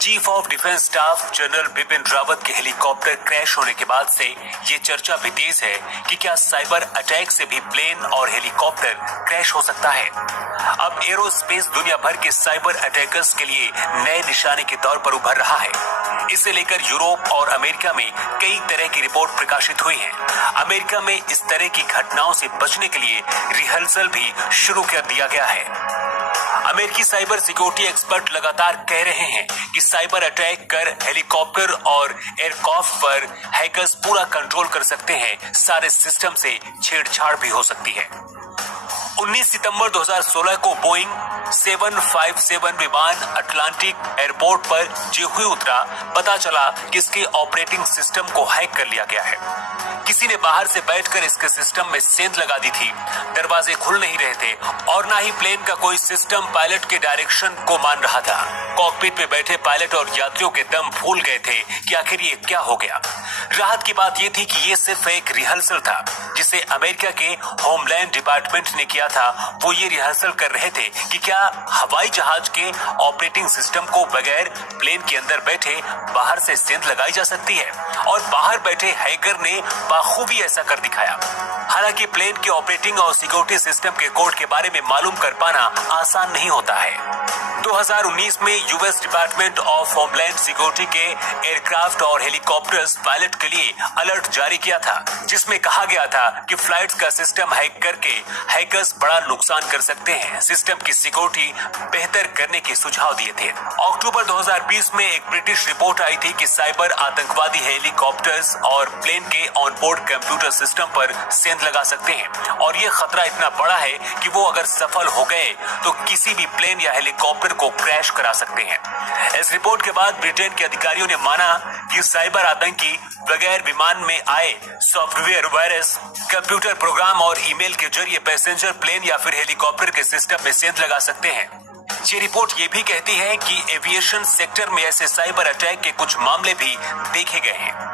Chief of defence staff general Bipin Rawat के helicopter crash होने के बाद से ये चर्चा भी तेज है कि क्या साइबर अटैक से भी प्लेन और हेलीकॉप्टर क्रैश हो सकता है। अब एरोस्पेस दुनिया भर के साइबर अटैकर्स के लिए नए निशाने के तौर पर उभर रहा है। इसे लेकर यूरोप और अमेरिका में कई तरह की रिपोर्ट प्रकाशित हुई हैं। अमेरिका में इस तरह की घटनाओं से बचने के लिए रिहर्सल भी शुरू कर दिया गया है। अमेरिकी साइबर सिक्योरिटी एक्सपर्ट लगातार कह रहे हैं कि साइबर अटैक कर हेलीकॉप्टर और एयरक्राफ्ट पर हैकर्स पूरा कंट्रोल कर सकते हैं। सारे सिस्टम से छेड़छाड़ भी हो सकती है। 19 सितंबर 2016 को बोइंग 757 विमान अटलांटिक एयरपोर्ट पर जेहुई उतरा। पता चला कि इसके ऑपरेटिंग सिस्टम को हैक कर लिया गया है। किसी ने बाहर से बैठकर इसके सिस्टम में सेंध लगा दी थी। दरवाजे खुल नहीं रहे थे और ना ही प्लेन का कोई सिस्टम पायलट के डायरेक्शन को मान रहा था। कॉकपिट में बैठे पायलट और यात्रियों के दम फूल गए थे कि आखिर ये क्या हो गया। राहत की बात ये थी कि ये सिर्फ एक रिहर्सल था जिसे अमेरिका के होमलैंड डिपार्टमेंट ने किया था। वो ये रिहर्सल कर रहे थे कि क्या हवाई जहाज के ऑपरेटिंग सिस्टम को बगैर प्लेन के अंदर बैठे बाहर से सेंध लगाई जा सकती है, और बाहर बैठे हैकर ने बाखूबी ऐसा कर दिखाया। हालांकि प्लेन के ऑपरेटिंग और सिक्योरिटी सिस्टम के कोड के बारे में मालूम कर पाना आसान नहीं होता है। 2019 में US department of homeland security के एयरक्राफ्ट और हेलीकॉप्टर्स पायलट के लिए अलर्ट जारी किया था, जिसमें कहा गया था कि फ्लाइट्स का सिस्टम हैक करके हैकर्स बड़ा नुकसान कर सकते हैं। सिस्टम की सिक्योरिटी बेहतर करने के सुझाव दिए थे। अक्टूबर 2020 में एक ब्रिटिश रिपोर्ट आई थी कि साइबर आतंकवादी हेलीकॉप्टर्स और प्लेन के ऑनबोर्ड कंप्यूटर सिस्टम पर सेंध लगा सकते हैं, और ये खतरा इतना बड़ा है कि वो अगर सफल हो गए तो किसी भी प्लेन या हेलीकॉप्टर को क्रैश करा सकते हैं। इस रिपोर्ट के बाद ब्रिटेन के अधिकारियों ने माना कि साइबर आतंकी बगैर विमान में आए सॉफ्टवेयर वायरस, कंप्यूटर प्रोग्राम और ईमेल के जरिए पैसेंजर प्लेन या फिर हेलीकॉप्टर के सिस्टम में सेंध लगा सकते हैं। ये रिपोर्ट ये भी कहती है कि एविएशन सेक्टर में ऐसे साइबर अटैक के कुछ मामले भी देखे गए हैं।